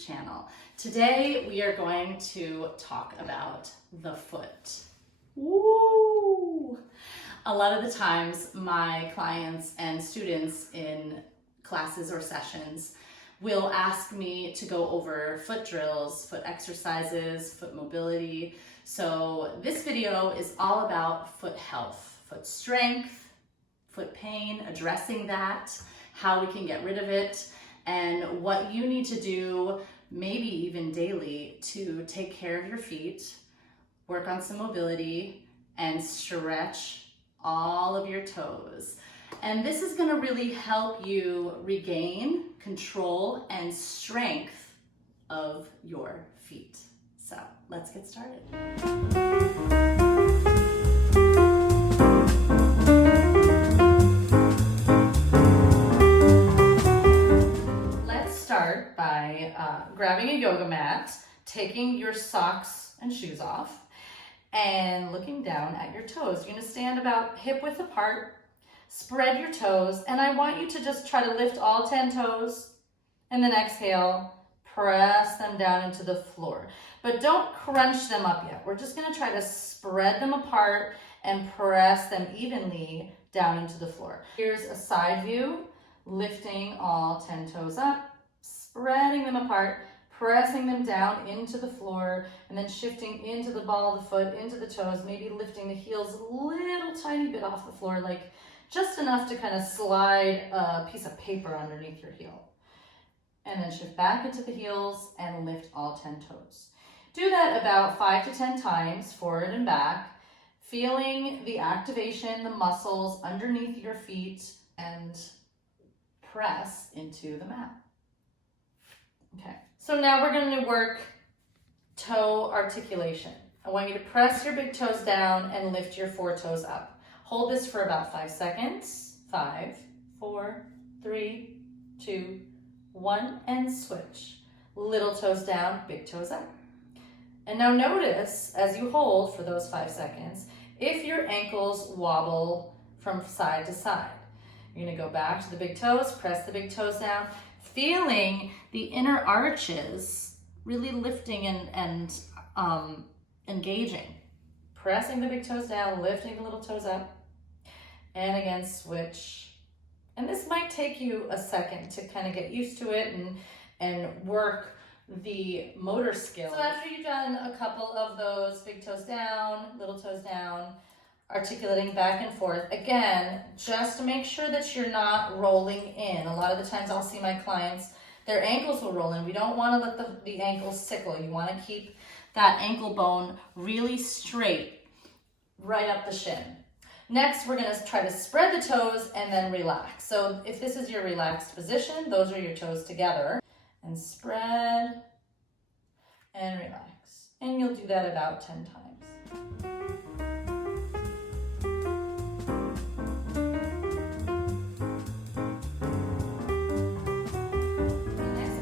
channel. Today we are going to talk about the foot. Woo! A lot of the times my clients and students in classes or sessions will ask me to go over foot drills, foot exercises, foot mobility. So this video is all about foot health, foot strength, foot pain, addressing that, how we can get rid of it, and what you need to do, maybe even daily, to take care of your feet, work on some mobility, and stretch all of your toes. And this is going to really help you regain control and strength of your feet. So let's get started. Let's start by grabbing a yoga mat, taking your socks and shoes off, and looking down at your toes. You're going to stand about hip width apart, spread your toes, and I want you to just try to lift all 10 toes, and then exhale, press them down into the floor. But don't crunch them up yet. We're just going to try to spread them apart and press them evenly down into the floor. Here's a side view, lifting all 10 toes up, spreading them apart, pressing them down into the floor, and then shifting into the ball of the foot, into the toes, maybe lifting the heels a little tiny bit off the floor, like just enough to kind of slide a piece of paper underneath your heel. And then shift back into the heels and lift all 10 toes. Do that about 5 to 10 times, forward and back, feeling the activation, the muscles underneath your feet, and press into the mat. Okay, so now we're going to work toe articulation. I want you to press your big toes down and lift your 4 toes up. Hold this for about 5 seconds. 5, 4, 3, 2, 1, and switch. Little toes down, big toes up. And now notice, as you hold for those 5 seconds, if your ankles wobble from side to side. You're going to go back to the big toes, press the big toes down, feeling the inner arches really lifting and engaging. Pressing the big toes down, lifting the little toes up, and again switch. And this might take you a second to kind of get used to it and work the motor skills. So after you've done a couple of those big toes down, little toes down, articulating back and forth, again, just to make sure that you're not rolling in. A lot of the times I'll see my clients, their ankles will roll in. We don't want to let the ankles sickle. You want to keep that ankle bone really straight, right up the shin. Next, we're going to try to spread the toes and then relax. So if this is your relaxed position, those are your toes together. And spread and relax. And you'll do that about 10 times.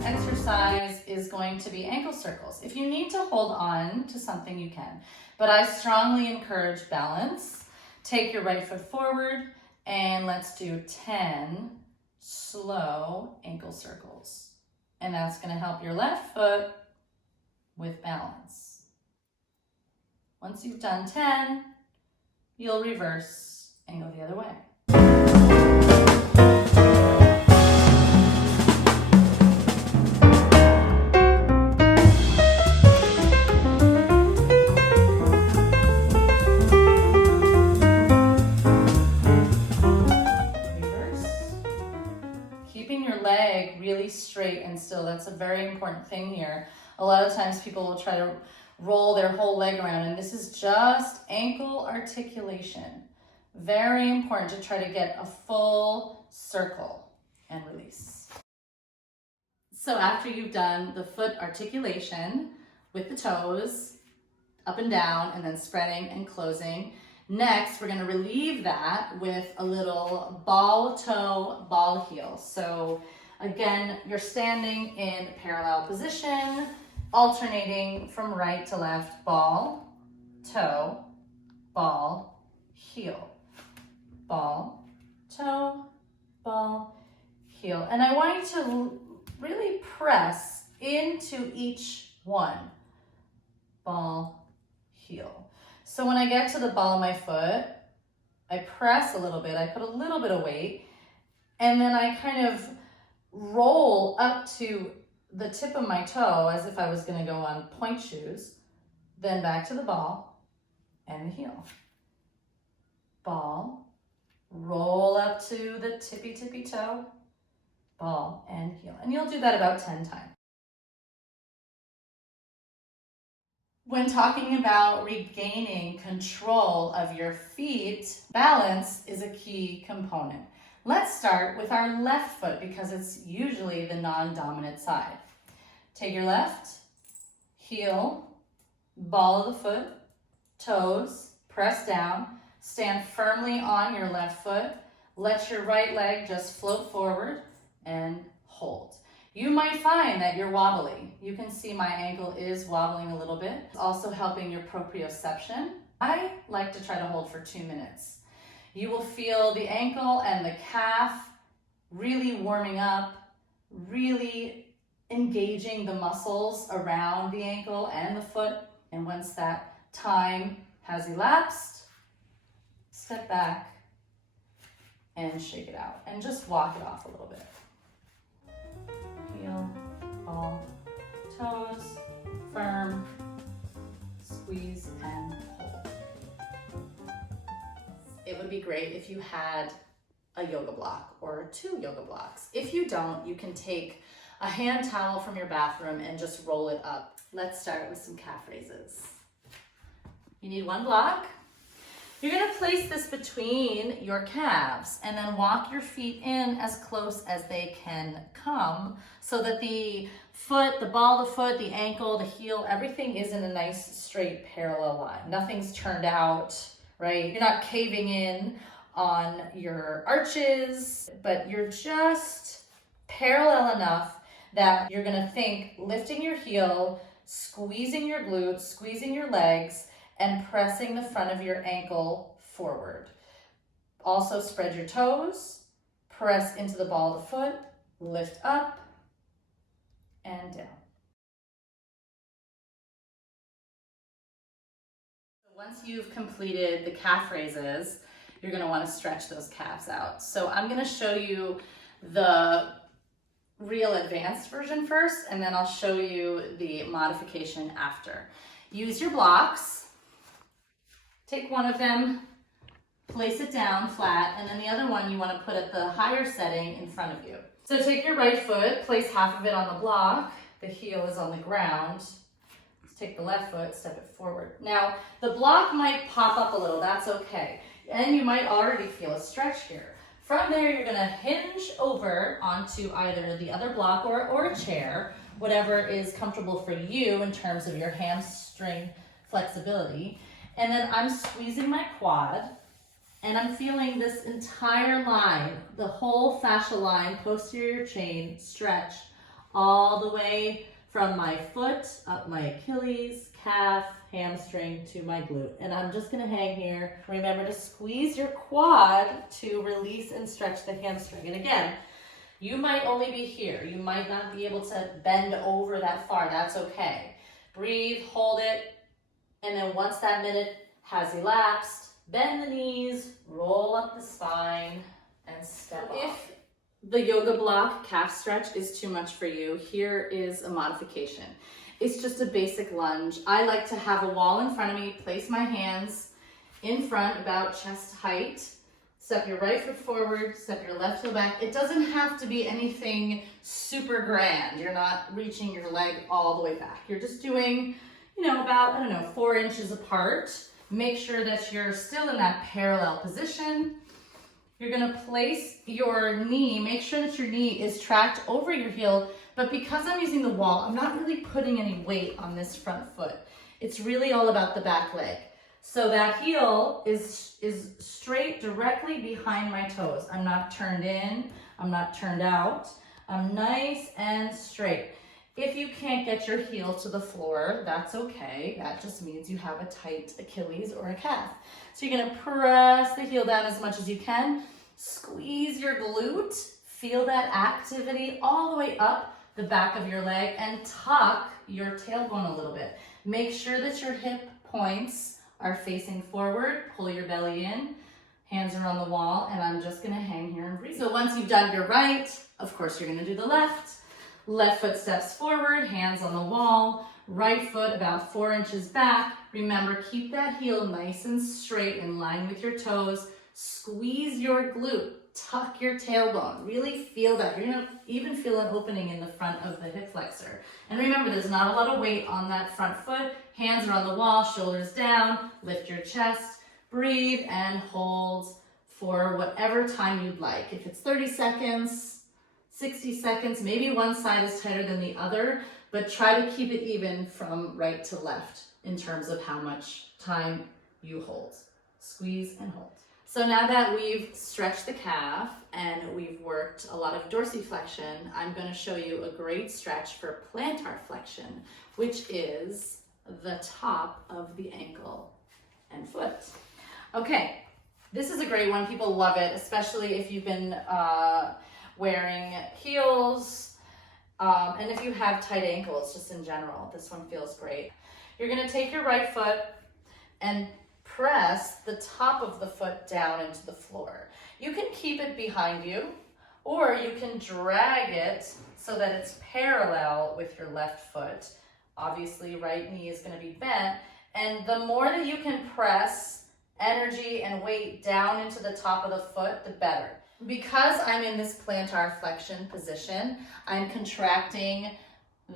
Exercise is going to be ankle circles. If you need to hold on to something, you can, but I strongly encourage balance. Take your right foot forward and let's do 10 slow ankle circles. And that's going to help your left foot with balance. Once you've done 10, you'll reverse and go the other way. Really straight and still. That's a very important thing here. A lot of times people will try to roll their whole leg around, and this is just ankle articulation. Very important to try to get a full circle and release. So after you've done the foot articulation with the toes up and down and then spreading and closing, next we're going to relieve that with a little ball toe, ball heel. So again, you're standing in parallel position, alternating from right to left, ball, toe, ball, heel, ball, toe, ball, heel. And I want you to really press into each one. Ball, heel. So when I get to the ball of my foot, I press a little bit, I put a little bit of weight, and then I kind of roll up to the tip of my toe as if I was gonna go on point shoes, then back to the ball and the heel. Ball, roll up to the tippy toe, ball and heel. And you'll do that about 10 times. When talking about regaining control of your feet, balance is a key component. Let's start with our left foot because it's usually the non-dominant side. Take your left, heel, ball of the foot, toes, press down, stand firmly on your left foot, let your right leg just float forward and hold. You might find that you're wobbly. You can see my ankle is wobbling a little bit. It's also helping your proprioception. I like to try to hold for 2 minutes. You will feel the ankle and the calf really warming up, really engaging the muscles around the ankle and the foot. And once that time has elapsed, step back and shake it out and just walk it off a little bit. Heel, ball, toes, firm, squeeze and hold. It would be great if you had a yoga block or 2 yoga blocks. If you don't, you can take a hand towel from your bathroom and just roll it up. Let's start with some calf raises. You need 1 block. You're gonna place this between your calves and then walk your feet in as close as they can come so that the foot, the ball of the foot, the ankle, the heel, everything is in a nice straight parallel line. Nothing's turned out, right? You're not caving in on your arches, but you're just parallel enough that you're gonna think lifting your heel, squeezing your glutes, squeezing your legs, and pressing the front of your ankle forward. Also spread your toes, press into the ball of the foot, lift up and down. Once you've completed the calf raises, you're gonna wanna stretch those calves out. So I'm gonna show you the real advanced version first, and then I'll show you the modification after. Use your blocks. Take one of them, place it down flat, and then the other one you want to put at the higher setting in front of you. So take your right foot, place half of it on the block, the heel is on the ground. Let's take the left foot, step it forward. Now, the block might pop up a little, that's okay. And you might already feel a stretch here. From there, you're gonna hinge over onto either the other block or a chair, whatever is comfortable for you in terms of your hamstring flexibility. And then I'm squeezing my quad and I'm feeling this entire line, the whole fascia line, posterior chain stretch all the way from my foot, up my Achilles, calf, hamstring to my glute. And I'm just gonna hang here. Remember to squeeze your quad to release and stretch the hamstring. And again, you might only be here. You might not be able to bend over that far. That's okay. Breathe, hold it. And then once that minute has elapsed, bend the knees, roll up the spine, and step off. If the yoga block calf stretch is too much for you, here is a modification. It's just a basic lunge. I like to have a wall in front of me, place my hands in front about chest height, step your right foot forward, step your left heel back. It doesn't have to be anything super grand. You're not reaching your leg all the way back. You're just doing, about, 4 inches apart. Make sure that you're still in that parallel position. You're gonna place your knee, make sure that your knee is tracked over your heel, but because I'm using the wall, I'm not really putting any weight on this front foot. It's really all about the back leg. So that heel is straight directly behind my toes. I'm not turned in, I'm not turned out. I'm nice and straight. If you can't get your heel to the floor, that's okay. That just means you have a tight Achilles or a calf. So you're gonna press the heel down as much as you can, squeeze your glute, feel that activity all the way up the back of your leg and tuck your tailbone a little bit. Make sure that your hip points are facing forward. Pull your belly in. Hands are on the wall, and I'm just gonna hang here and breathe. So once you've done your right, of course you're gonna do the left. Left foot steps forward, hands on the wall. Right foot about 4 inches back. Remember, keep that heel nice and straight in line with your toes. Squeeze your glute, tuck your tailbone. Really feel that. You're gonna even feel an opening in the front of the hip flexor. And remember, there's not a lot of weight on that front foot. Hands are on the wall, shoulders down, lift your chest, breathe and hold for whatever time you'd like. If it's 30 seconds, 60 seconds, maybe one side is tighter than the other, but try to keep it even from right to left in terms of how much time you hold. Squeeze and hold. So now that we've stretched the calf and we've worked a lot of dorsiflexion, I'm going to show you a great stretch for plantar flexion, which is the top of the ankle and foot. Okay, this is a great one. People love it, especially if you've been wearing heels, and if you have tight ankles, just in general, this one feels great. You're gonna take your right foot and press the top of the foot down into the floor. You can keep it behind you, or you can drag it so that it's parallel with your left foot. Obviously, right knee is gonna be bent, and the more that you can press energy and weight down into the top of the foot, the better. Because I'm in this plantar flexion position, I'm contracting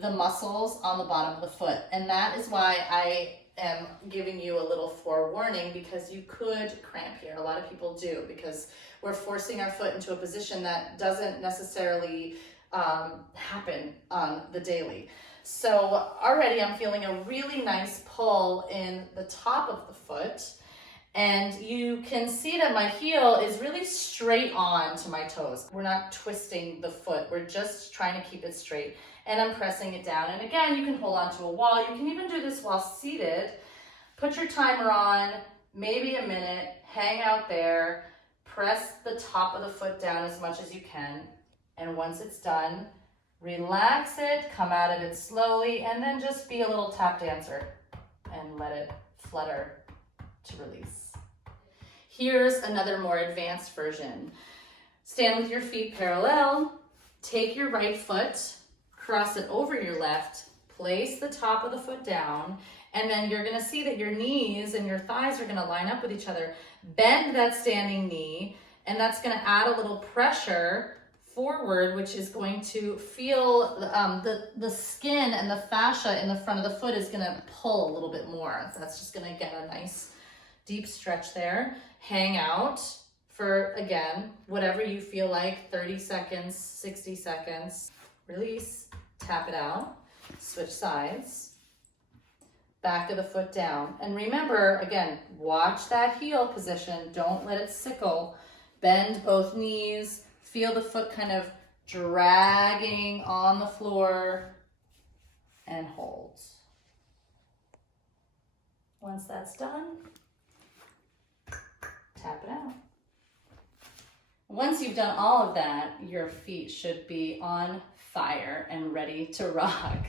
the muscles on the bottom of the foot. And that is why I am giving you a little forewarning, because you could cramp here. A lot of people do, because we're forcing our foot into a position that doesn't necessarily happen on the daily. So already I'm feeling a really nice pull in the top of the foot. And you can see that my heel is really straight on to my toes. We're not twisting the foot. We're just trying to keep it straight. And I'm pressing it down. And again, you can hold onto a wall. You can even do this while seated. Put your timer on, maybe a minute, hang out there, press the top of the foot down as much as you can. And once it's done, relax it, come out of it slowly, and then just be a little tap dancer and let it flutter to release. Here's another more advanced version. Stand with your feet parallel, take your right foot, cross it over your left, place the top of the foot down, and then you're gonna see that your knees and your thighs are gonna line up with each other. Bend that standing knee, and that's gonna add a little pressure forward, which is going to feel the skin and the fascia in the front of the foot is gonna pull a little bit more. That's just gonna get a nice deep stretch there. Hang out for, again, whatever you feel like, 30 seconds, 60 seconds. Release, tap it out, switch sides. Back of the foot down. And remember, again, watch that heel position. Don't let it sickle. Bend both knees. Feel the foot kind of dragging on the floor, and hold. Once that's done, tap it out. Once you've done all of that, your feet should be on fire and ready to rock.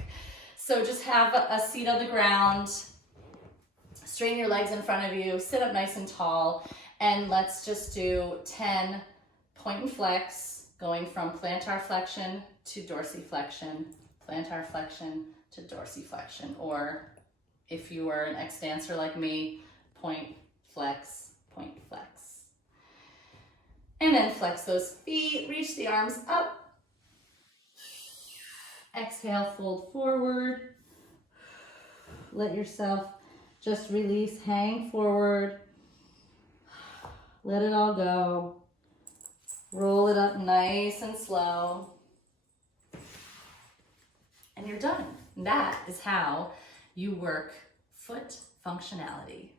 So just have a seat on the ground, straighten your legs in front of you, sit up nice and tall, and let's just do 10 point and flex, going from plantar flexion to dorsiflexion, plantar flexion to dorsiflexion, or if you are an ex-dancer like me, point, flex, point, flex. And then flex those feet, reach the arms up. Exhale, fold forward. Let yourself just release, hang forward. Let it all go. Roll it up nice and slow. And you're done. And that is how you work foot functionality.